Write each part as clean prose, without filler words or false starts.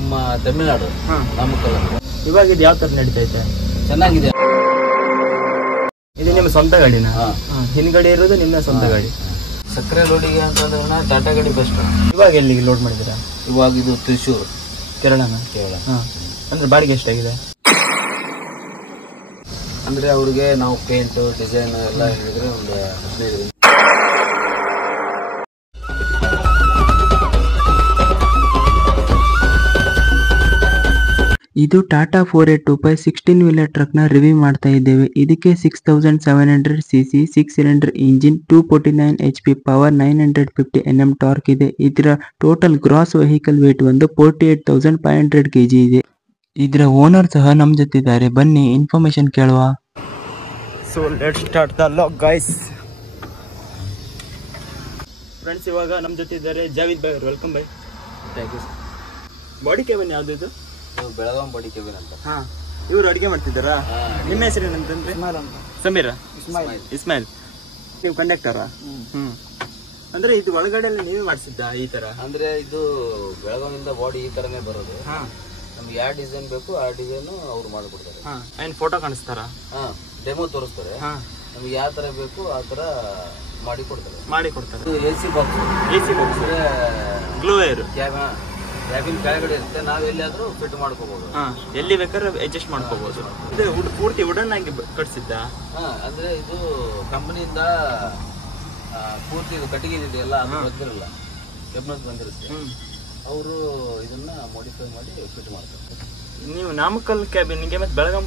ನಮ್ಮ ತಮಿಳುನಾಡು ನಾಮಕ್ಕಲ್ ಅಂತ. ಇವಾಗ ಇದು ಯಾವ ತರ ನಡೀತೈತೆ? ಚೆನ್ನಾಗಿದೆ. ಇದು ನಿಮ್ಮ ಸ್ವಂತ ಗಾಡಿನ? ಹಿಂದ್ಗಡೆ ಇರೋದು ನಿಮ್ಮ ಸ್ವಂತ ಗಾಡಿ. ಸಕ್ಕರೆ ಲೋಡಿಗೆ ಅಂತಂದ್ರೆ ಟಾಟಾ ಗಾಡಿ ಬೆಸ್ಟ್. ಇವಾಗ ಎಲ್ಲಿಗೆ ಲೋಡ್ ಮಾಡಿದ್ದೀರಾ? ಇವಾಗ ಇದು ತ್ರಿಶೂರ್, ಕೇರಳನ. ಕೇರಳ. ಅಂದ್ರೆ ಬಾಡಿಗೆ ಎಷ್ಟಾಗಿದೆ? ಅಂದ್ರೆ ಅವ್ರಿಗೆ ನಾವು ಪೇಂಟ್ ಡಿಸೈನ್ ಎಲ್ಲ ಹೇಳಿದ್ರೆ ಒಂದು 15. ಇದು ಟಾಟಾ 482 16 ವೀಲರ್ ಟ್ರಕ್ ನ ರಿವ್ಯೂ ಮಾಡ್ತಾ ಇದ್ದೇವೆ. ಇದಕ್ಕೆ 6700 cc 6 cylinder engine, 249 HP power, 950 Nm torque ಇದೆ. ಇದರ ಟೋಟಲ್ ಗ್ರಾಸ್ ವೆಹಿಕಲ್ ವೇಟ್ ಒಂದು 48,500 kg ಇದೆ. ಇದರ ಓನರ್ ಸಹ ನಮ್ ಜೊತೆ ಇದ್ದಾರೆ, ಬನ್ನಿ ಇನ್ಫಾರ್ಮೇಶನ್ ಕೇಳುವ. So let's start the log guys. Friends, ಇವಾಗ ನಮ್ಮ ಜೊತೆ ಇದ್ದಾರೆ Javid bhai. Welcome bhai. Thank you. Body ಕೇಬನ್ ಯಾವ್ದು ಇದು? ಬೆಳಗಾಂ ಬಾಡಿ ಕೇಬಿನ್ ಅಂತ. ಇವರು ಅಡಿಗೆ ಮಾಡ್ತಿದ್ದಾರಾ? ನಿಮ್ಮ ಹೆಸರು ಏನಂತಂದ್ರೆ? ಸಮೀರ. ಇಸ್ಮಾಯಿಲ್. ನೀವು ಕಂಡಕ್ಟರಾ? ಅಂದ್ರೆ ಇದು ಒಳಗಡೆ ಎಲ್ಲ ನೀವೇ ಮಾಡಿಸಿದ್ದ ಈ ತರ? ಅಂದ್ರೆ ಇದು ಬೆಳಗಾವಿಂದ ಬಾಡಿ ಈ ತರನೇ ಬರೋದು. ನಮ್ಗೆ ಯಾವ ಡಿಸೈನ್ ಬೇಕು ಆ ಡಿಸೈನ್ ಅವ್ರು ಮಾಡಿಕೊಡ್ತಾರೆ. ಏನ್ ಫೋಟೋ ಕಾಣಿಸ್ತಾರ? ಡೆಮೋ ತೋರಿಸ್ತಾರೆ. ನಮ್ಗೆ ಯಾವ ತರ ಬೇಕು ಆ ತರ ಮಾಡಿ ಕೊಡ್ತಾರೆ. AC box glow air cabin ಕೆಳಗಡೆ ಇರುತ್ತೆ. ನಾವ್ ಎಲ್ಲಿಯಾದ್ರೂ ಫಿಟ್ ಮಾಡ್ಕೋಬಹುದು, ಎಲ್ಲಿ ಬೇಕಾದ್ರೆ ಅಡ್ಜಸ್ಟ್ ಮಾಡ್ಕೋಬಹುದು. ಪೂರ್ತಿ ವುಡನ್ ಆಗಿ ಕಟ್ಸಿದ್ದ? ಅಂದ್ರೆ ಇದು ಕಂಪನಿಯಿಂದ ಪೂರ್ತಿ ಇದು ಕಟ್ಟಿಗೆ ಇದೆಯಲ್ಲ, ಅದು ಬಂದಿರಲ್ಲ, ಕೆಬ್ನಸ್ ಬಂದಿರುತ್ತೆ. ಅವರು ಇದನ್ನ ಮಾಡಿಫೈ ಮಾಡಿ ಫಿಟ್ ಮಾಡ್ತಾರೆ. ನೀವು ನಾಮಕ್ಕಲ್ ಕ್ಯಾಬಿನ್ಗೆ ಮತ್ತೆ ಬೆಳಗಾಂ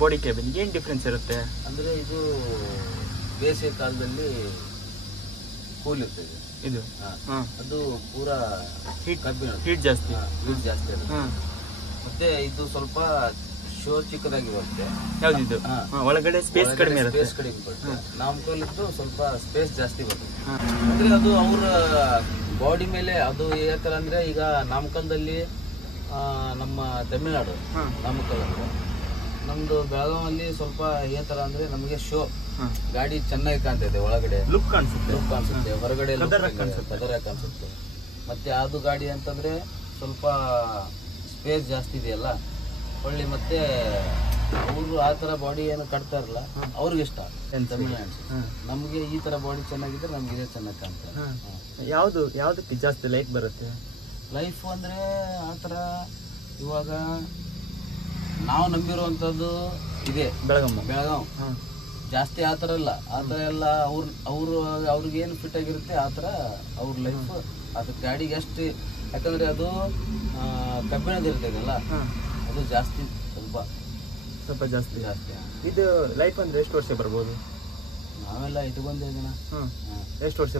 ಬಾಡಿ ಕ್ಯಾಬಿನ್ ಏನ್ ಡಿಫ್ರೆನ್ಸ್ ಇರುತ್ತೆ? ಅಂದ್ರೆ ಇದು ಬೇಸಿಗೆ ಕಾಲದಲ್ಲಿ ಕೂಲ್ ಇರ್ತದೆ. ಇದು ಅದು ಪೂರಾ ಹೀಟ್ ಜಾಸ್ತಿ ಇರುತ್ತೆ. ಮತ್ತೆ ಇದು ಸ್ವಲ್ಪ ಶೋ ಚಿಕ್ಕದಾಗಿ ಬರುತ್ತೆ. ಯಾವ್ದಿದು? ಒಳಗಡೆ ಸ್ಪೇಸ್ ಕಡಿಮೆ ಇರುತ್ತೆ. ನಾಮಕಲ್ ಇದ್ದು ಸ್ವಲ್ಪ ಸ್ಪೇಸ್ ಜಾಸ್ತಿ ಬರುತ್ತೆ. ಅಂದ್ರೆ ಅದು ಅವ್ರ ಬಾಡಿ ಮೇಲೆ ಅದು ಯಾವ ತರ ಅಂದ್ರೆ, ಈಗ ನಾಮಕಲ್ದಲ್ಲಿ ನಮ್ಮ ತಮಿಳುನಾಡು ನಾಮಕಲ್ ಅಂದ್ರೆ, ನಮ್ದು ಬೆಳಗಾವಲ್ಲಿ ಸ್ವಲ್ಪ ಯಾವ ತರ ಅಂದ್ರೆ ನಮಗೆ ಶೋ ಗಾಡಿ ಚೆನ್ನಾಗಿ ಕಾಣ್ತದೆ, ಒಳಗಡೆ ಲುಕ್ ಕಾಣಿಸುತ್ತೆ, ಹೊರಗಡೆ ಕದರ ಕಾಣಿಸುತ್ತೆ. ಮತ್ತೆ ಅದು ಗಾಡಿ ಅಂತಂದ್ರೆ ಸ್ವಲ್ಪ ಸ್ಪೇಸ್ ಜಾಸ್ತಿ ಇದೆಯಲ್ಲ, ಒಳ್ಳೆ. ಮತ್ತೆ ಅವರು ಆ ತರ ಬಾಡಿ ಏನು ಕಟ್ತಾ ಇರಲ್ಲ, ಅವ್ರಿಗೆ ಇಷ್ಟ ತಮಿಳ್ನಾಡು. ನಮ್ಗೆ ಈ ತರ ಬಾಡಿ ಚೆನ್ನಾಗಿದ್ರೆ ನಮ್ಗೆ ಇದೇ ಚೆನ್ನಾಗಿ ಕಾಣ್ತದೆ. ಯಾವ್ದಕ್ಕೆ ಜಾಸ್ತಿ ಲೈಫ್ ಬರುತ್ತೆ? ಲೈಫ್ ಅಂದ್ರೆ ಆತರ ಇವಾಗ ನಾವು ನಂಬಿರುವಂತದ್ದು ಇದೆ ಬೆಳಗಾಂ. ಜಾಸ್ತಿ ಆತರ ಇಲ್ಲ, ಆತರ ಎಲ್ಲ ಅವ್ರಿಗೆ ಏನು ಫಿಟ್ ಆಗಿರುತ್ತೆ ಆತರ ಅವ್ರ ಲೈಫ್. ಅದು ಗಾಡಿಗೆ ಅಷ್ಟು, ಯಾಕಂದ್ರೆ ಅದು ಕಬ್ಬಿಣದಿರ್ತದಲ್ಲ, ಅದು ಜಾಸ್ತಿ ಸ್ವಲ್ಪ ಜಾಸ್ತಿ. ಇದು ಲೈಫ್ ಅಂದ್ರೆ ಎಷ್ಟು ವರ್ಷ ಬರ್ಬೋದು? ನಾವೆಲ್ಲ ಇಟ್ಕೊಂಡೇ ಜನ ಎಷ್ಟು ವರ್ಷ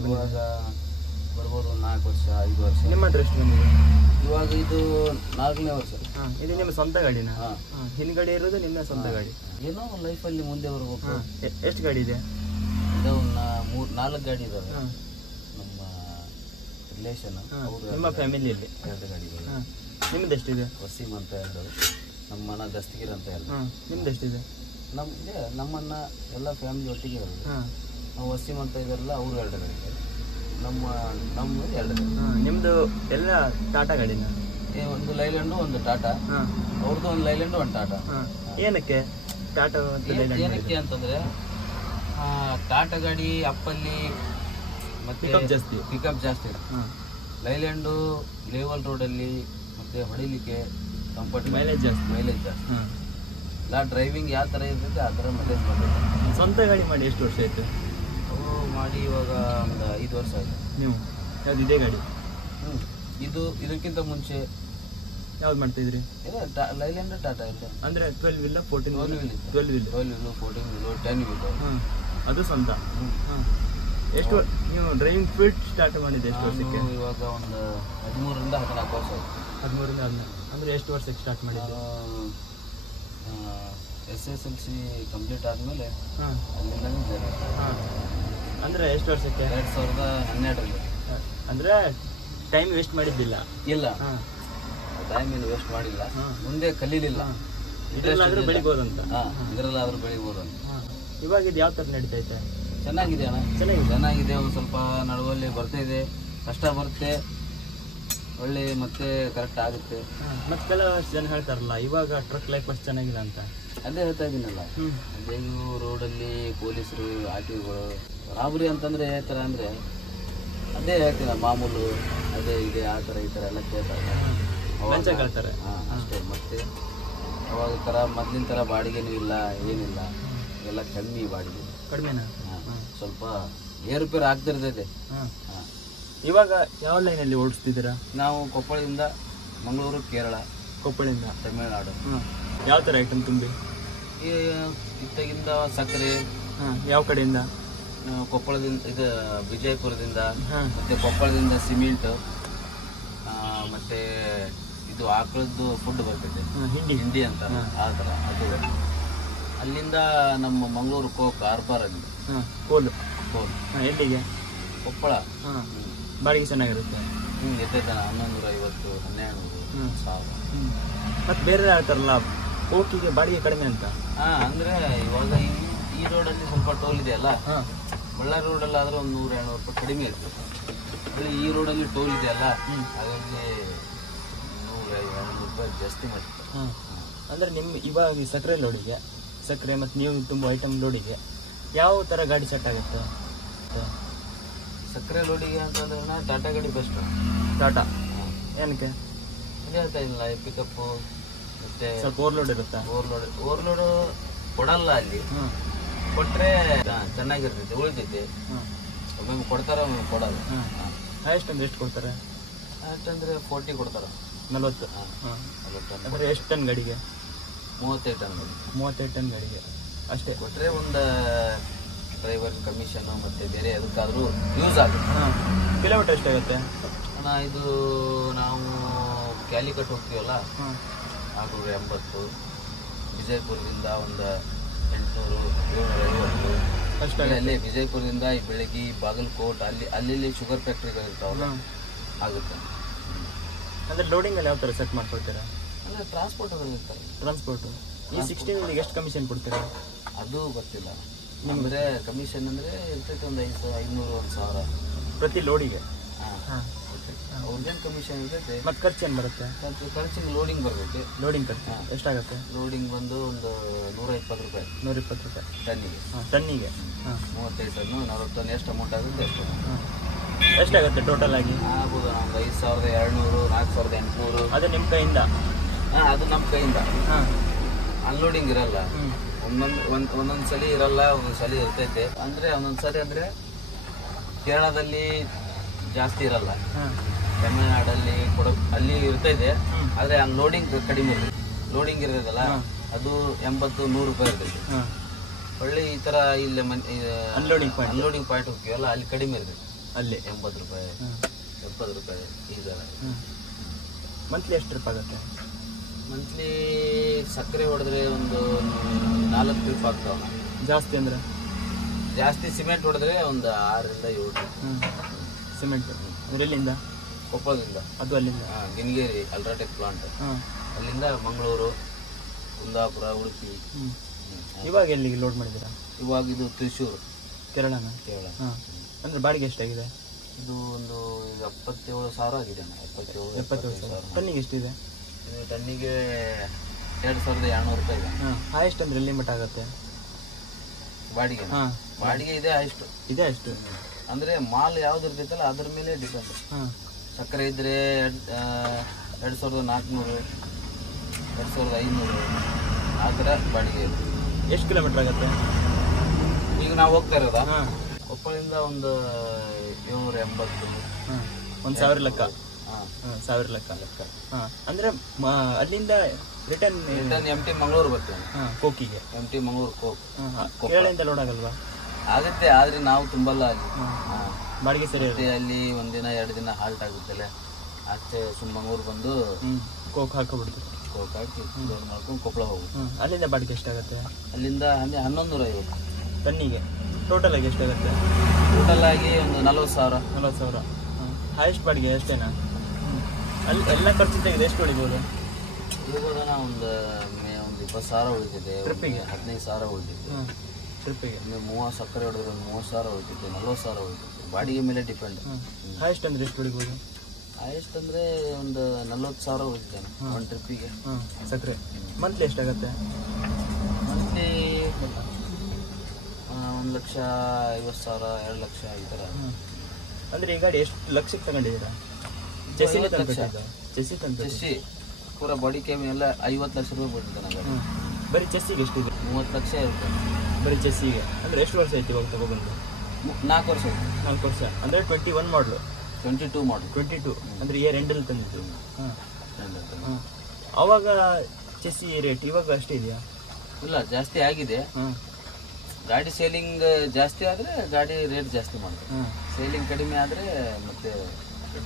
ಬರ್ಬೋದು? 4 ವರ್ಷ 5 ವರ್ಷ. ನಿಮ್ಮ ಹತ್ರ ಎಷ್ಟು ಬಂದಿದೆ? ಇವಾಗ ಇದು 4ನೇ ವರ್ಷ. ಇದು ನಿಮ್ಮ ಸ್ವಂತ ಗಾಡಿನ? ಹಿಂದ್ಗಡೆ ಇರೋದು ನಿಮ್ಮ ಸ್ವಂತ ಗಾಡಿ? ಏನೋ ಲೈಫಲ್ಲಿ ಮುಂದೆ ಬರ್ಬೇಕು. ಎಷ್ಟು ಗಾಡಿ ಇದೆ? ಇದು 4 ಗಾಡಿ ಇದಾವೆ. ನಮ್ಮ ರಿಲೇಷನ್, ನಿಮ್ಮ ಫ್ಯಾಮಿಲಿಯಲ್ಲಿ 2 ಗಾಡಿಗಳು. ನಿಮ್ದು ಎಷ್ಟಿದೆ? ವಸೀಮ್ ಅಂತ 2, ನಮ್ಮ ಅಣ್ಣ ದಸ್ತಗಿರ್ ಅಂತ 2. ನಿಮ್ದು ಎಷ್ಟಿದೆ? ನಮ್ಮನ್ನ ಎಲ್ಲ ಫ್ಯಾಮಿಲಿ ಒಟ್ಟಿಗೆ ಇರೋದು. ನಾವು ವಸೀಮ್ ಅಂತ ಇದಾರಲ್ಲ, ಅವರು 2 ಗಾಡಿ. ನಮ್ಮ 2 ಗಾಡಿ. ನಿಮ್ದು ಎಲ್ಲ ಟಾಟಾ ಗಾಡಿನ? ಒಂದು ಲೈಲ್ಯಾಂಡು, ಒಂದು ಟಾಟಾ. ಅವ್ರದ್ದು ಒಂದು ಲೈಲ್ಯಾಂಡು, ಒಂದು ಟಾಟಾ. ಏನಕ್ಕೆ ಟಾಟಾ ಏನಕ್ಕೆ ಅಂತಂದ್ರೆ, ಟಾಟಾ ಗಾಡಿ ಅಪ್ಪಲ್ಲಿ ಮತ್ತೆ ಪಿಕಪ್ ಜಾಸ್ತಿ ಇರುತ್ತೆ. ಲೈಲ್ಯಾಂಡು ಲೇವಲ್ ರೋಡಲ್ಲಿ ಮತ್ತೆ ಹೊಡಿಲಿಕ್ಕೆ ಕಂಫರ್ಟ್, ಮೈಲೇಜ್ ಜಾಸ್ತಿ. ಇಲ್ಲ ಡ್ರೈವಿಂಗ್ ಯಾವ ಥರ ಇರ್ತೈತೆ ಆ ಥರ ಮೈಲೇಜ್ ಬರ್ತೈತೆ. ಸ್ವಂತ ಗಾಡಿ ಮಾಡಿ ಎಷ್ಟು ವರ್ಷ ಆಯ್ತು? ಮಾಡಿ ಇವಾಗ ಒಂದು 5 ವರ್ಷ ಆಯ್ತು. ನೀವು ಯಾವ್ದು ಇದೇ ಗಾಡಿ? ಇದಕ್ಕಿಂತ ಮುಂಚೆ ಯಾವ್ದು ಮಾಡ್ತಿದ್ರಿ? ಲೈಲ್ಯಾಂಡ್ ಟಾಟಾ ಇಲ್ಲ ಅಂದ್ರೆ 12 wheel 14 wheel 12 wheel 14 wheel 10 wheel ಅದು ಸ್ವಂತ. ಎಷ್ಟು ನೀವು ಡ್ರೈವಿಂಗ್ ಫೀಲ್ಡ್ ಸ್ಟಾರ್ಟ್ ಮಾಡಿದ್ದೆ ಎಷ್ಟು ವರ್ಷಕ್ಕೆ? ಇವಾಗ ಒಂದು 13ರಿಂದ 14 ವರ್ಷ ಆಯ್ತು. 13ರಿಂದ 14 ಅಂದ್ರೆ ಎಷ್ಟು ವರ್ಷಕ್ಕೆ ಸ್ಟಾರ್ಟ್ ಮಾಡಿದ್ದೆ? SSLC ಕಂಪ್ಲೀಟ್ ಆದಮೇಲೆ ಅಲ್ಲಿಂದ ಅಂದ್ರೆ ಎಷ್ಟು ವರ್ಷಕ್ಕೆ? 2012ರಲ್ಲಿ. ಅಂದ್ರೆ ಟೈಮ್ ವೇಸ್ಟ್ ಮಾಡಿದ್ದಿಲ್ಲ? ಇಲ್ಲ, ಟೈಮ್ ಏನು ವೇಸ್ಟ್ ಮಾಡಿಲ್ಲ. ಮುಂದೆ ಕಲೀಲಿಲ್ಲ, ಇದರಲ್ಲಾದ್ರೂ ಬೆಳಿಬೋದಂತ. ಇದರಲ್ಲಾದ್ರೂ ಬೆಳಿಬೋದಂತ. ಇವಾಗ ಇದು ಯಾವ ತರ ನಡೀತೈತೆ? ಚೆನ್ನಾಗಿದೆ ಅಣ್ಣ, ಚೆನ್ನಾಗಿದೆ. ಒಂದು ಸ್ವಲ್ಪ ನಡುವಲ್ಲಿ ಬರ್ತಾ ಇದೆ, ಕಷ್ಟ ಬರುತ್ತೆ. ಒಳ್ಳೆ ಮತ್ತೆ ಕರೆಕ್ಟ್ ಆಗುತ್ತೆ. ಮತ್ತೆ ಕೆಲವಷ್ಟು ಜನ ಹೇಳ್ತಾರಲ್ಲ ಇವಾಗ ಟ್ರಕ್ ಲೈಫ್ ಅಷ್ಟು ಚೆನ್ನಾಗಿಲ್ಲ ಅಂತ. ಅದೇ ಹೇಳ್ತಾ ಇದ್ದೀನಲ್ಲ, ಬೆಂಗಳೂರು ರೋಡಲ್ಲಿ ಪೊಲೀಸರು ಆಟೋಗಳು ರಾಬರಿ ಅಂತಂದರೆ ಯಾವ ಥರ ಅಂದರೆ ಅದೇ ಹೇಳ್ತೀನಿ ಮಾಮೂಲು, ಅದೇ ಇದೆ ಆ ಥರ ಈ ಥರ ಎಲ್ಲ ಕೇಳ್ತಾರೆ. ಹಾಂ ಅಷ್ಟೇ. ಮತ್ತು ಅವಾಗ ಥರ ಮೊದಲಿನ ಥರ ಬಾಡಿಗೆನೂ ಇಲ್ಲ, ಏನಿಲ್ಲ, ಎಲ್ಲ ಕಮ್ಮಿ ಬಾಡಿಗೆ. ಕಡಿಮೆನಾ? ಹಾಂ, ಸ್ವಲ್ಪ ಏರುಪೇರು ಆಗ್ತಿರ್ತೈತೆ. ಹಾಂ. ಇವಾಗ ಯಾವ ಲೈನಲ್ಲಿ ಓಡಿಸ್ತಿದ್ದೀರಾ? ನಾವು ಕೊಪ್ಪಳದಿಂದ ಮಂಗಳೂರು, ಕೇರಳ, ಕೊಪ್ಪಳದಿಂದ ತಮಿಳುನಾಡು. ಯಾವ ಥರ ಐಟಮ್ ತುಂಬಿ? ಈ ಇತ್ತಾಗಿಂದ ಸಕ್ಕರೆ. ಯಾವ ಕಡೆಯಿಂದ? ಕೊಪ್ಪಳದಿಂದ, ಇದು ವಿಜಯಪುರದಿಂದ, ಮತ್ತು ಕೊಪ್ಪಳದಿಂದ ಸಿಮೆಂಟು, ಮತ್ತು ಇದು ಆಕಳದ್ದು ಫುಡ್ ಬರ್ತೈತೆ, ಹಿಂಡಿ ಅಂತ ಆ ಥರ. ಅದು ಅಲ್ಲಿಂದ ನಮ್ಮ ಮಂಗಳೂರು ಕೋಕ್ ಹಾರ್ಬರಲ್ಲಿ ಕೋಲು. ಕೋಲ್ ಎಲ್ಲಿಗೆ? ಕೊಪ್ಪಳ. ಬಾಡಿಗೆ ಚೆನ್ನಾಗಿರುತ್ತೆ. ಎತ್ತೈತೆ 1150, 1200 ಮತ್ತು ಬೇರೆ ಹೇಳ್ತಾರಲ್ಲ ಕೋಕಿಗೆ ಬಾಡಿಗೆ ಕಡಿಮೆ ಅಂತ. ಅಂದರೆ ಇವಾಗ ಈ ರೋಡಲ್ಲಿ ಸ್ವಲ್ಪ ಟೋಲ್ ಇದೆಯಲ್ಲ, ಬಳ್ಳಾರಿ ರೋಡಲ್ಲಿ ಆದರೆ ಒಂದು 100-200 ರೂಪಾಯಿ ಕಡಿಮೆ ಇರ್ತದೆ. ಅಲ್ಲಿ ಈ ರೋಡಲ್ಲಿ ಟೋಲ್ ಇದೆಯಲ್ಲ, ಹಾಗಾಗಿ 100-200 ರೂಪಾಯಿ ಜಾಸ್ತಿ ಮಾಡ್ತಾರೆ. ಅಂದರೆ ನಿಮ್ಮ ಇವಾಗ ಸಕ್ಕರೆ ಲೋಡಿಗೆ, ಸಕ್ಕರೆ ಮತ್ತು ನೀವು ತುಂಬ ಐಟಮ್ ಲೋಡಿಗೆ ಯಾವ ಥರ ಗಾಡಿ ಸೆಟ್ ಆಗುತ್ತೆ? ಸಕ್ಕರೆ ಲೋಡಿಗೆ ಅಂತಂದ್ರೆ ಟಾಟಾ ಗಾಡಿ ಬೆಸ್ಟ್. ಟಾಟಾ ಏನಕ್ಕೆ? ಹೇಳ್ತಾ ಇಲ್ಲ, ಪಿಕಪ್ಪು ಮತ್ತೆ ಸ್ವಲ್ಪ ಓವರ್ಲೋಡ್ ಇರುತ್ತಾ? ಓವರ್ಲೋಡು ಕೊಡಲ್ಲ ಅಲ್ಲಿ. ಕೊಟ್ಟರೆ ಚೆನ್ನಾಗಿರ್ತೈತೆ, ಉಳಿತೈತೆ. ಒಮ್ಮೊಮ್ಮೆ ಕೊಡ್ತಾರೆ, ಒಮ್ಮೊಮ್ಮೆ ಕೊಡಲ್ಲ. ಹೈಯೆಸ್ಟ್ ಅಂದ್ರೆ ಎಷ್ಟು ಕೊಡ್ತಾರೆ? ಅಷ್ಟಂದ್ರೆ 40 ಕೊಡ್ತಾರೆ. 40. ಅಂದರೆ ಎಷ್ಟು ಟನ್ ಗಾಡಿಗೆ? 35 ಟನ್ ಗಾಡಿ. 35 ಟನ್ ಗಾಡಿಗೆ ಅಷ್ಟೇ ಕೊಟ್ಟರೆ ಒಂದು ಡ್ರೈವರ್ ಕಮಿಷನು ಮತ್ತು ಬೇರೆ ಅದಕ್ಕಾದರೂ ಯೂಸ್ ಆಗುತ್ತೆ. ಕಿಲೋಮೀಟರ್ ಎಷ್ಟಾಗುತ್ತೆ ಅಣ್ಣ? ಇದು ನಾವು ಕ್ಯಾಲಿಕಟ್ ಹೋಗ್ತೀವಲ್ಲ, 680. ವಿಜಯಪುರದಿಂದ ಒಂದು 800-750 ಅಷ್ಟೇ. ಅಲ್ಲೇ ವಿಜಯಪುರದಿಂದ ಈ ಬೆಳಗ್ಗೆ ಬಾಗಲಕೋಟ್ ಅಲ್ಲಿ ಶುಗರ್ ಫ್ಯಾಕ್ಟ್ರಿಗಳಿರ್ತಾವಲ್ಲ, ಆಗುತ್ತೆ. ಅಂದರೆ ಲೋಡಿಂಗಲ್ಲಿ ಯಾವ ಥರ ಸೆಟ್ ಮಾಡ್ಕೊಳ್ತೀರಾ? ಅಂದರೆ ಟ್ರಾನ್ಸ್ಪೋರ್ಟ್ ಇರ್ತಾರೆ. ಟ್ರಾನ್ಸ್ಪೋರ್ಟು ಈ 16 ಎಷ್ಟು ಕಮಿಷನ್ ಕೊಡ್ತೀರಾ? ಅದು ಗೊತ್ತಿಲ್ಲ. ಅಂದರೆ ಕಮಿಷನ್ ಅಂದರೆ ಇರ್ತೈತೆ ಒಂದು 500-1000 ಪ್ರತಿ ಲೋಡಿಗೆ. ಹಾಂ, ಅವ್ರದ್ದೇನು ಕಮಿಷನ್ ಇರ್ತೈತೆ. ಮತ್ತು ಖರ್ಚು ಏನು ಬರುತ್ತೆ? ಖರ್ಚಿಗೆ ಲೋಡಿಂಗ್ ಬರ್ತೈತೆ. ಲೋಡಿಂಗ್ ಖರ್ಚು ಎಷ್ಟಾಗುತ್ತೆ? ಲೋಡಿಂಗ್ ಬಂದು ಒಂದು 120 ರೂಪಾಯಿ. 120 ರೂಪಾಯಿ ಟನ್ನಿಗೆ. ಟನ್ನಿಗೆ 35 ಟನ್ನು 40 ಟನ್ ಎಷ್ಟು ಅಮೌಂಟ್ ಆಗುತ್ತೆ ಅಷ್ಟು. ಎಷ್ಟಾಗುತ್ತೆ ಟೋಟಲ್ ಆಗಿ? ಆಗ್ಬೋದು ಒಂದು 5200-4800. ಅದು ನಿಮ್ಮ ಕೈಯಿಂದ? ಅದು ನಮ್ಮ ಕೈಯಿಂದ. ಅನ್ಲೋಡಿಂಗ್ ಇರಲ್ಲ. ಒಂದೊಂದು ಸಲ ಇರಲ್ಲ, ಒಂದೊಂದು ಸಲ ಇರ್ತೈತೆ. ಅಂದರೆ ಒಂದೊಂದು ಸಲ ಅಂದರೆ ಕೇರಳದಲ್ಲಿ ಜಾಸ್ತಿ ಇರಲ್ಲ, ತಮಿಳುನಾಡಲ್ಲಿ ಅಲ್ಲಿ ಇರ್ತೈತೆ. ಆದರೆ ಅನ್ಲೋಡಿಂಗ್ ಕಡಿಮೆ ಇರ್ತೈತೆ. ಲೋಡಿಂಗ್ ಇರೋದಲ್ಲ, ಅದು 80-100 ರೂಪಾಯಿ ಇರ್ತೈತೆ. ಒಳ್ಳೆ ಈ ಥರ ಇಲ್ಲಿ ಅನ್ಲೋಡಿಂಗ್ ಪಾಯಿಂಟ್ ಹೋಗ್ತೀವಲ್ಲ, ಅಲ್ಲಿ ಕಡಿಮೆ ಇರ್ತೈತೆ. ಅಲ್ಲಿ 80 ರೂಪಾಯಿ, 70 ರೂಪಾಯಿ ಈ ಥರ. ಮಂತ್ಲಿ ಎಷ್ಟು ಟ್ರಿಪ್ ಆಗುತ್ತೆ? ಮಂತ್ಲಿ ಸಕ್ಕರೆ ಹೊಡೆದ್ರೆ ಒಂದು 4 ಟ್ರಿಪ್ ಆಗ್ತಾವ. ಜಾಸ್ತಿ ಅಂದರೆ ಜಾಸ್ತಿ ಸಿಮೆಂಟ್ ಹೊಡೆದ್ರೆ ಒಂದು 6-7 ಟ್ರಿಪ್. ಸಿಮೆಂಟ್ ಎಲ್ಲಿಂದ? ಕೊಪ್ಪಳದಿಂದ. ಅದು ಅಲ್ಲಿಂದ? ಗಿನಿಗೇರಿ ಅಲ್ಟ್ರಾಟೆಕ್ ಪ್ಲಾಂಟ್. ಅಲ್ಲಿಂದ ಮಂಗಳೂರು, ಕುಂದಾಪುರ, ಉಡುಪಿ. ಇವಾಗ ಎಲ್ಲಿಗೆ ಲೋಡ್ ಮಾಡಿದ್ದೀರಾ? ಇವಾಗ ಇದು ತ್ರಿಶೂರು, ಕೇರಳ. ಅಂದರೆ ಬಾಡಿಗೆ ಎಷ್ಟಾಗಿದೆ? ಇದು ಒಂದು 77,000 ಆಗಿದೆ. 77,000. ಟನ್ನಿಗೆ ಎಷ್ಟಿದೆ? ಇದು ಟನ್ನಿಗೆ 22,200 ರೂಪಾಯಿ ಇದೆ. ಹಾಯೆಸ್ಟ್ ಅಂದರೆ ಎಲ್ಲಿ ಮಟ್ಟ ಆಗುತ್ತೆ ಬಾಡಿಗೆ? ಬಾಡಿಗೆ ಇದೆ ಅಷ್ಟು. ಇದೆ ಅಷ್ಟು ಅಂದರೆ ಮಾಲ್ ಯಾವ್ದು ಇರ್ತೈತಲ್ಲ ಅದ್ರ ಮೇಲೆ ಡಿಪೆಂಡ್. ಸಕ್ಕರೆ ಇದ್ರೆ 2400, 2500 ಆ ಥರ ಬಾಡಿಗೆ ಇದೆ. ಎಷ್ಟು ಕಿಲೋಮೀಟ್ರ್ ಆಗುತ್ತೆ? ಈಗ ನಾವು ಹೋಗ್ತಾ ಇರೋದಾ ಕೊಪ್ಪಳದಿಂದ ಒಂದು 780. 1,000 ಲೆಕ್ಕ. 1,000 ಲೆಕ್ಕ. ಅಂದರೆ ಅಲ್ಲಿಂದ ರಿಟರ್ನ್ MT ಮಂಗಳೂರು ಬರ್ತೀವಿ. ಕೋಕಿಗೆ MT ಮಂಗಳೂರು ಕೋಕ್. ಕೇರಳದಿಂದ ಲೋಡ್ ಆಗಲ್ವಾ? ಆಗುತ್ತೆ, ಆದರೆ ನಾವು ತುಂಬಲ್ಲ ಅಲ್ಲಿ. ಬಾಡಿಗೆ ಸರಿ ಇರುತ್ತೆ. ಅಲ್ಲಿ 1 ದಿನ 2 ದಿನ ಹಾಲ್ಟ್ ಆಗುತ್ತಲ್ಲ, ಅಷ್ಟೇ. ಮಂಗಳೂರು ಬಂದು ಕೋಕ್ ಹಾಕೋಬಿಡ್ತೀವಿ. ಕೋಕ್ ಹಾಕಿ ಲೋಡ್ ಮಾಡ್ಕೊಂಡು ಕೊಪ್ಪಳ ಹೋಗುತ್ತೆ. ಅಲ್ಲಿಂದ ಬಾಡಿಗೆ ಎಷ್ಟಾಗುತ್ತೆ? ಅಲ್ಲಿಂದ 1150 ಟನ್ನಿಗೆ. ಟೋಟಲ್ ಆಗಿ ಎಷ್ಟಾಗುತ್ತೆ? ಟೋಟಲ್ ಆಗಿ ಒಂದು 40,000. 40,000. ಹೈಯೆಸ್ಟ್ ಬಾಡಿಗೆ ಅಷ್ಟೇನಾ? ಅಲ್ಲಿ ಎಲ್ಲ ಖರ್ಚು ತೆಗೆದು ಎಷ್ಟು ಉಳಿಬೋದು? ಇಳಿಬೋದನ ಒಂದು 20,000 ಉಳಿತಿದೆ. ಟ್ರಿಪ್ಪಿಗೆ 15,000 ಉಳಿತಿದೆ. ಟ್ರಿಪ್ಪಿಗೆ 30 ಸಕ್ಕರೆ ಹೊಡೆದ್ರೆ 30,000 ಉಳಿತಿದೆ, 40,000 ಉಳಿತಿದೆ. ಬಾಡಿಗೆ ಮೇಲೆ ಡಿಪೆಂಡ್. ಹೈಯೆಸ್ಟ್ ಅಂದರೆ ಎಷ್ಟು ಉಳಿಬೋದು? ಹೈಯೆಸ್ಟ್ ಅಂದರೆ ಒಂದು 40,000 ಹೋಗಿದ್ದಾನೆ ಒಂದು ಟ್ರಿಪ್ಪಿಗೆ. ಸಕ್ಕರೆ ಮಂತ್ಲಿ ಎಷ್ಟಾಗುತ್ತೆ? ಮಂತ್ಲಿ 1,50,000 2 ಲಕ್ಷ ಈ ಥರ. ಅಂದರೆ ಈ ಗಾಡಿ ಎಷ್ಟು ಲಕ್ಷಕ್ಕೆ ತಗೊಂಡಿದ್ದೀರಾ? ಚೆಸ್ಸಿ ಚೆಸ್ಸಿ ಪೂರ ಬಾಡಿ ಕ್ಯಾಮ್ ಎಲ್ಲ 50 ಲಕ್ಷ ರೂಪಾಯಿ ಕೊಟ್ಟಿದ್ದಾನೆ ಗಾಡಿ. ಬರೀ ಚೆಸ್ಸಿಗೆ ಎಷ್ಟಿದೆ? 30 ಲಕ್ಷ ಇರುತ್ತೆ ಬರೀ ಚೆಸ್ಸಿಗೆ. ಅಂದರೆ ಎಷ್ಟು ವರ್ಷ ಆಯ್ತು ಇವಾಗ ತಗೊಬಂದು? 4 ವರ್ಷ ಆಯ್ತು. 4 ವರ್ಷ ಅಂದರೆ 21 ಮಾಡಲು. 22 ಮಾಡಲು. 22 ಅಂದರೆ ಇಯರ್ ಎಂಡಲ್ಲಿ ತಂದಿದ್ದು. ಅವಾಗ ಚೆಸ್ಸಿ ರೇಟ್ ಇವಾಗ ಅಷ್ಟೇ ಇದೆಯಾ? ಇಲ್ಲ, ಜಾಸ್ತಿ ಆಗಿದೆ. ಗಾಡಿ ಸೇಲಿಂಗ್ ಜಾಸ್ತಿ ಆದರೆ ಗಾಡಿ ರೇಟ್ ಜಾಸ್ತಿ ಮಾಡ್ತಾರೆ. ಸೇಲಿಂಗ್ ಕಡಿಮೆ ಆದರೆ ಮತ್ತೆ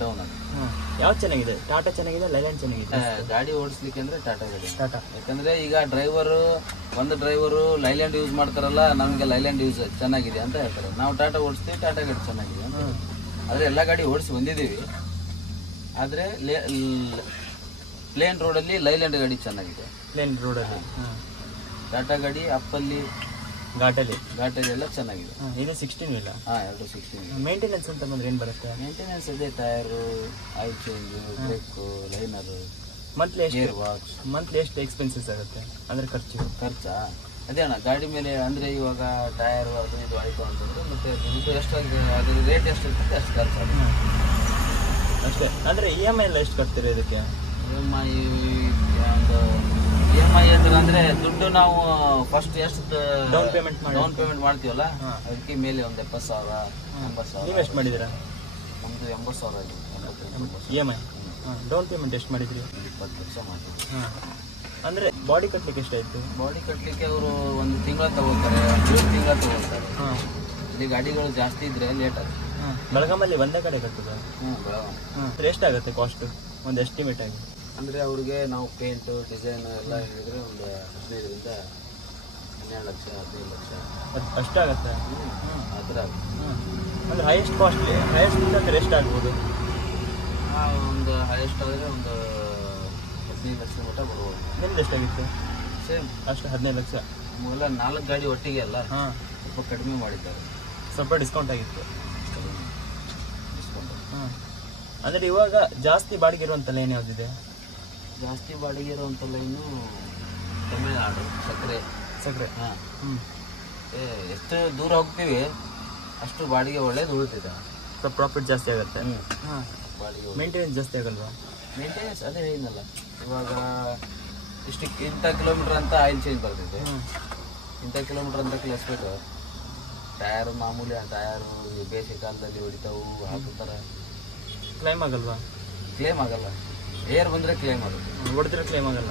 ಡೌನ್ ಆಗುತ್ತೆ. ಯಾವ್ದು ಚೆನ್ನಾಗಿದೆ? ಟಾಟಾ ಚೆನ್ನಾಗಿದೆ, ಲೈಲ್ಯಾಂಡ್ ಚೆನ್ನಾಗಿದೆ? ಗಾಡಿ ಓಡಿಸ್ಲಿಕ್ಕೆ ಅಂದರೆ ಟಾಟಾ ಗಾಡಿ. ಟಾಟಾ. ಯಾಕಂದರೆ ಈಗ ಒಂದು ಡ್ರೈವರು ಲೈಲ್ಯಾಂಡ್ ಯೂಸ್ ಮಾಡ್ತಾರಲ್ಲ, ನಮಗೆ ಲೈಲ್ಯಾಂಡ್ ಯೂಸ್ ಚೆನ್ನಾಗಿದೆ ಅಂತ ಹೇಳ್ತಾರೆ. ನಾವು ಟಾಟಾ ಓಡಿಸ್ತೀವಿ, ಟಾಟಾ ಗಾಡಿ ಚೆನ್ನಾಗಿದೆ ಅಂತ. ಆದರೆ ಎಲ್ಲ ಗಾಡಿ ಓಡಿಸಿ ಬಂದಿದ್ದೀವಿ. ಆದರೆ ಪ್ಲೇನ್ ರೋಡಲ್ಲಿ ಲೈಲ್ಯಾಂಡ್ ಗಾಡಿ ಚೆನ್ನಾಗಿದೆ. ಪ್ಲೇನ್ ರೋಡಲ್ಲಿ ಟಾಟಾ ಗಾಡಿ ಅಪ್ಪಲ್ಲಿ ಘಾಟಲ್ಲಿ ಎಲ್ಲ ಚೆನ್ನಾಗಿದೆ. ಇದು 16 ವೀಲ? ಹಾಂ, 2 16. ಮೇಂಟೆನೆನ್ಸ್ ಅಂತ ಬಂದ್ರೆ ಏನು ಬರುತ್ತೆ? ಮೇಂಟೆನೆನ್ಸ್ ಇದೆ, tyre, oil change, brake, liner, monthly gear box. Monthly ಎಷ್ಟು ಎಕ್ಸ್ಪೆನ್ಸಸ್ ಆಗುತ್ತೆ ಅಂದರೆ ಖರ್ಚಾ? ಅದೇ ಅಣ್ಣ, ಗಾಡಿ ಮೇಲೆ ಅಂದರೆ ಇವಾಗ ಟೈರು ಅದು ಇದು ಆಯಿತು ಅಂತಂದ್ರೆ ಮತ್ತೆ ದುಡ್ಡು ಎಷ್ಟಾಗಿ ಅದ್ರ ರೇಟ್ ಎಷ್ಟು ಇರ್ತದೆ ಅಷ್ಟು ಖರ್ಚಾಗುತ್ತೆ ಅಷ್ಟೇ. ಅಂದರೆ EMI ಎಲ್ಲ ಎಷ್ಟು ಕಟ್ತೀರಿ ಇದಕ್ಕೆ? EMI ಒಂದು EMI ಅಂದರೆ ದುಡ್ಡು ನಾವು ಫಸ್ಟ್ ಎಷ್ಟು ಡೌನ್ ಪೇಮೆಂಟ್ ಮಾಡ್ತೀವಲ್ಲ, ಅದಕ್ಕೆ ಮೇಲೆ ಒಂದು 70,000 80,000. ನೀವು ಎಷ್ಟು ಮಾಡಿದ್ದೀರಾ? ನಮ್ಮದು 80,000 ಆಗಿದೆ. EMI ಡೌನ್ ಪೇಮೆಂಟ್ ಎಷ್ಟು ಮಾಡಿದ್ರಿ? 20 ಲಕ್ಷ ಮಾಡಿದ್ವಿ. ಅಂದರೆ ಬಾಡಿ ಕಟ್ಟಲಿಕ್ಕೆ ಎಷ್ಟಾಯಿತು? ಬಾಡಿ ಕಟ್ಟಲಿಕ್ಕೆ ಅವರು 1 ತಿಂಗಳ ತಗೋತಾರೆ, 2 ತಿಂಗಳ ತಗೋತಾರೆ. ಇಲ್ಲಿ ಗಾಡಿಗಳು ಜಾಸ್ತಿ ಇದ್ರೆ ಲೇಟ್ ಆಗುತ್ತೆ. ಬೆಳಗಾಮಲ್ಲಿ ಒಂದೇ ಕಡೆ ಕಟ್ಟುದಾ? ಬೆಳಗಾವಿ. ಎಷ್ಟಾಗುತ್ತೆ ಕಾಸ್ಟು ಒಂದು ಎಸ್ಟಿಮೇಟ್ ಆಗಿ? ಅಂದರೆ ಅವ್ರಿಗೆ ನಾವು ಪೇಂಟು ಡಿಸೈನ್ ಎಲ್ಲ ಹೇಳಿದ್ರೆ ಒಂದು 15ರಿಂದ 12 ಲಕ್ಷ 15 ಲಕ್ಷ ಅಷ್ಟಾಗತ್ತೆ. ಆ ಥರ ಆಗುತ್ತೆ. ಅಂದರೆ ಹೈಯೆಸ್ಟ್ ಅಂದರೆ ಎಷ್ಟಾಗ್ಬೋದು? ಒಂದು ಹೈಯೆಸ್ಟ್ ಆದರೆ ಒಂದು 15 ಲಕ್ಷ ಮಟ್ಟ ಬರ್ಬೋದು. ನಿಮ್ದು ಎಷ್ಟಾಗಿತ್ತು? ಸೇಮ್ ಅಷ್ಟು 15 ಲಕ್ಷ. ಎಲ್ಲ 4 ಗಾಡಿ ಒಟ್ಟಿಗೆ ಅಲ್ಲ, ಸ್ವಲ್ಪ ಕಡಿಮೆ ಮಾಡಿದ್ದಾರೆ, ಸ್ವಲ್ಪ ಡಿಸ್ಕೌಂಟ್ ಆಗಿತ್ತು. ಡಿಸ್ಕೌಂಟ್. ಅಂದರೆ ಇವಾಗ ಜಾಸ್ತಿ ಬಾಡಿಗೆ ಇರುವಂಥ ಲೈನ್ ಯಾವುದಿದೆ? ಜಾಸ್ತಿ ಬಾಡಿಗೆ ಇರುವಂಥ ಲೈನು ತಮಿಳುನಾಡು. ಸಕ್ಕರೆ. ಹಾಂ. ಎಷ್ಟು ದೂರ ಹೋಗ್ತೀವಿ ಅಷ್ಟು ಬಾಡಿಗೆ ಒಳ್ಳೇದು ಉಳಿತಿದೆ. ಸ್ವಲ್ಪ ಪ್ರಾಫಿಟ್ ಜಾಸ್ತಿ ಆಗುತ್ತೆ. ಬಾಡಿಗೆ ಮೇಂಟೆನೆನ್ಸ್ ಜಾಸ್ತಿ ಆಗಲ್ವಾ? ಮೇಂಟೆನೆನ್ಸ್ ಅದೇ ಏನಲ್ಲ, ಇವಾಗ ಇಂಥ ಕಿಲೋಮೀಟ್ರ್ ಅಂತ ಆಯಿಲ್ ಚೇಂಜ್ ಬರ್ತಿದೆ, ಇಂಥ ಕಿಲೋಮೀಟ್ರ್ ಅಂತ ಕಲಿಸ್ಬೇಕು. ಟಯರು ಮಾಮೂಲಿ ಟಯರು ಬೇಸಿಗೆ ಕಾಲದಲ್ಲಿ ಹೊಡಿತಾವು, ಹಾಕುತ್ತಾರೆ. ಕ್ಲೈಮ್ ಆಗಲ್ವಾ? ಕ್ಲೇಮ್ ಆಗಲ್ಲ. ಏರ್ ಬಂದರೆ ಕ್ಲೇಮ್ ಆಗುತ್ತೆ, ಹೊಡೆದ್ರೆ ಕ್ಲೇಮ್ ಆಗಲ್ಲ.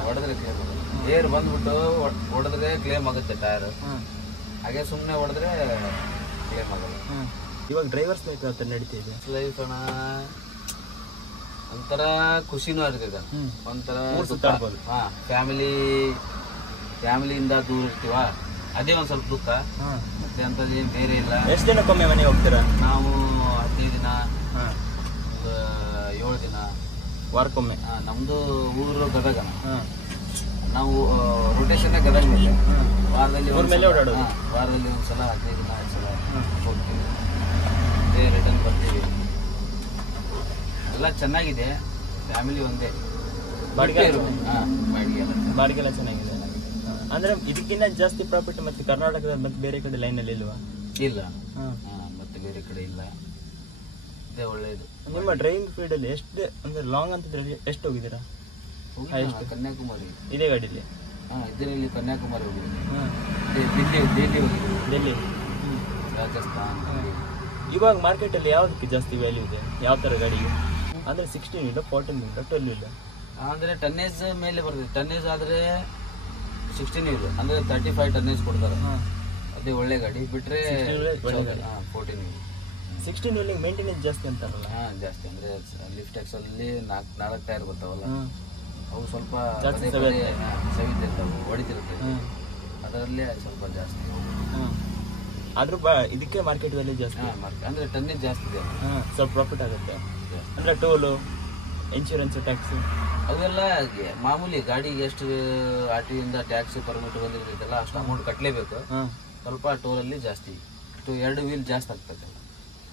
ಏರ್ ಬಂದ್ಬಿಟ್ಟು ಹೊಡೆದ್ರೆ ಕ್ಲೇಮ್ ಆಗುತ್ತೆ ಟಯರು. ಹಾಗೆ ಸುಮ್ಮನೆ ಹೊಡೆದ್ರೆ ಕ್ಲೇಮ್ ಆಗಲ್ಲ. ಇವಾಗ ಡ್ರೈವರ್ಸ್ ಲೈಫ್ ಯಾವ ಥರ ನಡೀತಿದೆ? ಲೈಫ್ ಅಣ್ಣ ಒಂಥರ ಖುಷಿನೂ ಇರ್ತದೆ, ಒಂಥರ ಸುತ್ತಾಡ್ಬೋದು. ಹಾಂ, ಫ್ಯಾಮಿಲಿಯಿಂದ ದೂರ ಇರ್ತೀವ, ಅದೇ ಒಂದು ಸ್ವಲ್ಪ ದುಃಖ. ಮತ್ತೆ ಅಂಥದ್ದು ಏನು ಬೇರೆ ಇಲ್ಲ. ಎಷ್ಟು ದಿನಕ್ಕೊಮ್ಮೆ ಮನೆಗೆ ಹೋಗ್ತೀರಾ? ನಾವು 15 ದಿನ, ಒಂದು 7 ದಿನ, ವಾರಕ್ಕೊಮ್ಮೆ. ನಮ್ಮದು ಊರು ಗದಗ. ನಾವು ರೊಟೇಷನ್ ಗದಗ ಮೇಲೆ ವಾರದಲ್ಲಿ ಓಡಾಡೋದು. ವಾರದಲ್ಲಿ ಒಂದ್ಸಲ 15 ದಿನ 1 ಸಲ ಹೋಗ್ತೀವಿ, ಮತ್ತೆ ರಿಟರ್ನ್ ಬರ್ತೀವಿ. ಎಲ್ಲ ಚೆನ್ನಾಗಿದೆ, ಫ್ಯಾಮಿಲಿ ಒಂದೇ. ಬಾಡಿಗೆ ಬಾಡಿಗೆಲ್ಲ ಚೆನ್ನಾಗಿದೆ. ಅಂದ್ರೆ ಇದಕ್ಕಿಂತ ಜಾಸ್ತಿ ಪ್ರಾಫಿಟ್ ಮತ್ತೆ ಕರ್ನಾಟಕದ ಮತ್ತೆ ಬೇರೆ ಕಡೆ ಲೈನಲ್ಲಿ ಇಲ್ವಾ? ಇಲ್ಲ, ಮತ್ತೆ ಬೇರೆ ಕಡೆ ಇಲ್ಲ, ಇದೇ ಒಳ್ಳೇದು. ನಿಮ್ಮ ಡ್ರೈವಿಂಗ್ ಫೀಲ್ಡ್ ಅಲ್ಲಿ ಎಷ್ಟು ಅಂದ್ರೆ ಲಾಂಗ್ ಅಂತಂದ್ರೆ ಎಷ್ಟು ಹೋಗಿದ್ದೀರಾ? ಕನ್ಯಾಕುಮಾರಿ ಇದೇ ಗಾಡಿಲಿ? ಇದರಲ್ಲಿ ಕನ್ಯಾಕುಮಾರಿ ಹೋಗಿದ್ದೀವಿ, ಡೆಲ್ಲಿ, ರಾಜಸ್ಥಾನ್. ಇವಾಗ ಮಾರ್ಕೆಟ್ ಅಲ್ಲಿ ಯಾವ್ದಕ್ಕೆ ಜಾಸ್ತಿ ವ್ಯಾಲ್ಯೂ ಇದೆ? ಯಾವ ತರ ಗಾಡಿಗೆ? ಅಂದ್ರೆ 16 ಇಲ್ಲ, 14 ಇಲ್ಲ, 12 ಇಲ್ಲ. ಅಂದ್ರೆ ಟನ್ನೇಜ್ ಮೇಲೆ ಬರ್ತದೆ. ಟನ್ನೇಜ್ ಆದ್ರೆ 16 ಇಲ್ಲ, ಅಂದ್ರೆ 35 ಟನ್ನೇಜ್ ಕೊಡ್ತಾರೆ. ಅದೇ ಒಳ್ಳೆ ಗಾಡಿ. ಬಿಟ್ರೆ 14 ಇಲ್ಲ. 16 ವೀಲಿಂಗ್ ಮೇಂಟೆನೆನ್ಸ್ ಜಾಸ್ತಿ ಅಂತಾರಲ್ಲ? ಜಾಸ್ತಿ. ಅಂದ್ರೆ ಲಿಫ್ಟ್ ಎಕ್ಸ್ ಅಲ್ಲಿ 4 ಟೈರ್ ಬರ್ತಾವಲ್ಲ, ಅವು ಸ್ವಲ್ಪ ಸವಿತಿರ್ತಾವೆ, ಹೊಡಿತಿರ್ತವೆ, ಅದರಲ್ಲೇ ಸ್ವಲ್ಪ ಜಾಸ್ತಿ. ಆದ್ರೂ ಇದಕ್ಕೆ ಮಾರ್ಕೆಟ್ ವ್ಯಾಲ್ಯೂ ಜಾಸ್ತಿ. ಅಂದ್ರೆ ಟನ್ನೇಜ್ ಜಾಸ್ತಿ ಇದೆ, ಸ್ವಲ್ಪ ಪ್ರಾಫಿಟ್ ಆಗುತ್ತೆ. ಅಂದ್ರೆ ಟೋಲು, ಇನ್ಶೂರೆನ್ಸ್, ಟ್ಯಾಕ್ಸ್ ಅವೆಲ್ಲ ಮಾಮೂಲಿ. ಗಾಡಿಗೆ ಎಷ್ಟು RTO ಇಂದ ಟ್ಯಾಕ್ಸ್ ಪರ್ಮಿಟ್ ಬಂದಿರ್ತೈತಲ್ಲ ಅಷ್ಟು ಅಮೌಂಟ್ ಕಟ್ಟಲೇಬೇಕು. ಸ್ವಲ್ಪ ಟೋಲಲ್ಲಿ ಜಾಸ್ತಿ, 2 ವೀಲ್ ಜಾಸ್ತಿ ಆಗ್ತದೆ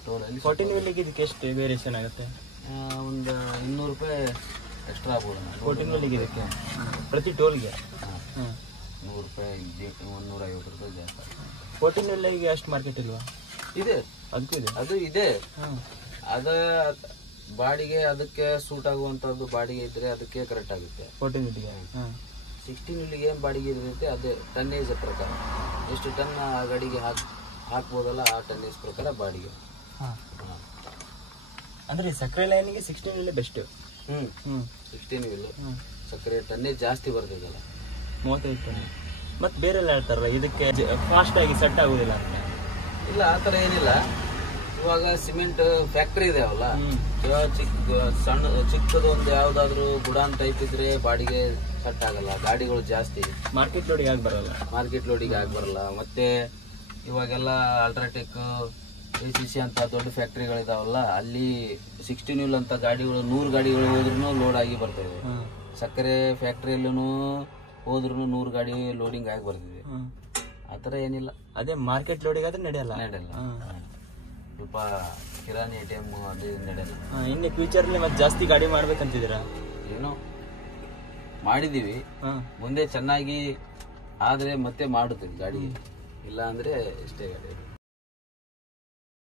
ಟೋಲಲ್ಲಿ. 14 ವೀಲಿಗೆ ಇದಕ್ಕೆ ಎಷ್ಟು ವೇರಿಯೇಷನ್ ಆಗುತ್ತೆ? ಒಂದು 200 ರೂಪಾಯಿ ಎಕ್ಸ್ಟ್ರಾ ಆಗ್ಬೋದು. 14 ವೀಲಿಗೆ ಇದಕ್ಕೆ ಪ್ರತಿ ಟೋಲ್ಗೆ 100 ರೂಪಾಯಿ 150 ರೂಪಾಯಿ ಜಾಸ್ತಿ. 14 ವೀಲಿಗೆ ಅಷ್ಟು ಮಾರ್ಕೆಟ್ ಇಲ್ವಾ? ಇದೆ, ಅದಕ್ಕೂ ಇದೆ. ಅದು ಇದೆ. ಅದ ಬಾಡಿಗೆ ಅದಕ್ಕೆ ಸೂಟ್ ಆಗುವಂತದ್ದು ಬಾಡಿಗೆ ಇದ್ರೆ ಅದಕ್ಕೆ ಕರೆಕ್ಟ್ ಆಗುತ್ತೆ. 14 ವೀಲಿಗೆ 16 ವೀಲಿಗೆ ಏನು ಬಾಡಿಗೆ ಇರುತ್ತೆ ಅದೇ ಟನ್ನೇಜ್ ಪ್ರಕಾರ, ಎಷ್ಟು ಟನ್ ಆ ಗಾಡಿಗೆ ಹಾಕ್ಬೋದಲ್ಲ ಆ ಟನ್ನೇಜ್ ಪ್ರಕಾರ ಬಾಡಿಗೆ. ಅಂದ್ರೆ ಸಕ್ಕರೆ ಲೈನಿಗೆ 16 ವೀಲ್ ಬೆಸ್ಟ್. 16 ವೀಲ್ ಸಕ್ಕರೆ ಟನ್ನೇಜ್ ಜಾಸ್ತಿ ಬರ್ತದಲ್ಲ, 35 ಟನ್. ಮತ್ತೆ ಬೇರೆಲ್ಲ ಹೇಳ್ತಾರಲ್ಲ ಇದಕ್ಕೆ ಫಾಸ್ಟ್ ಆಗಿ ಸೆಟ್ ಆಗುದಿಲ್ಲ ಅಂತ. ಇಲ್ಲ, ಆ ಥರ ಏನಿಲ್ಲ. ಇವಾಗ ಸಿಮೆಂಟ್ ಫ್ಯಾಕ್ಟ್ರಿ ಇದಾವಲ್ಲ, ಇವಾಗ ಚಿಕ್ಕದು ಒಂದು ಯಾವ್ದಾದ್ರು ಗುಡಾನ್ ಟೈಪ್ ಇದ್ರೆ ಬಾಡಿಗೆ ಸೆಟ್ ಆಗಲ್ಲ, ಗಾಡಿಗಳು ಜಾಸ್ತಿ ಮಾರ್ಕೆಟ್ ಲೋಡಿಗೆ ಆಗಿ ಬರಲ್ಲ. ಮತ್ತೆ ಇವಾಗೆಲ್ಲ ಅಲ್ಟ್ರಾಟೆಕ್, ACC ಅಂತ ದೊಡ್ಡ ಫ್ಯಾಕ್ಟ್ರಿಗಳಿದಾವಲ್ಲ, ಅಲ್ಲಿ 16 ವೀಲ್ ಅಂತ ಗಾಡಿಗಳು 100 ಗಾಡಿಗಳು ಹೋದ್ರೂ ಲೋಡ್ ಆಗಿ ಬರ್ತದೆ. ಸಕ್ಕರೆ ಫ್ಯಾಕ್ಟ್ರಿಯಲ್ಲೂ ಹೋದ್ರೂ 100 ಗಾಡಿ ಲೋಡಿಂಗ್ ಆಗಿ ಬರ್ತಿದೆ. ಆ ಥರ ಏನಿಲ್ಲ. ಅದೇ ಮಾರ್ಕೆಟ್ ಲೋಡಿಗೆ ಆದ್ರೆ ನಡೆಯಲ್ಲ. ಸ್ವಲ್ಪ ಕಿರಾಣಿ ಟೈಮ್ ಅದು ನಡೆಯಲ್ಲ. ಇನ್ನು ಫ್ಯೂಚರ್ಲಿ ಮತ್ತೆ ಜಾಸ್ತಿ ಗಾಡಿ ಮಾಡ್ಬೇಕಂತಿದ್ದೀರಾ? ಏನೋ ಮಾಡಿದೀವಿ, ಮುಂದೆ ಚೆನ್ನಾಗಿ ಆದ್ರೆ ಮತ್ತೆ ಮಾಡುತ್ತೀವಿ ಗಾಡಿ, ಇಲ್ಲ ಅಂದ್ರೆ ಇಷ್ಟೇ ಗಾಡಿ.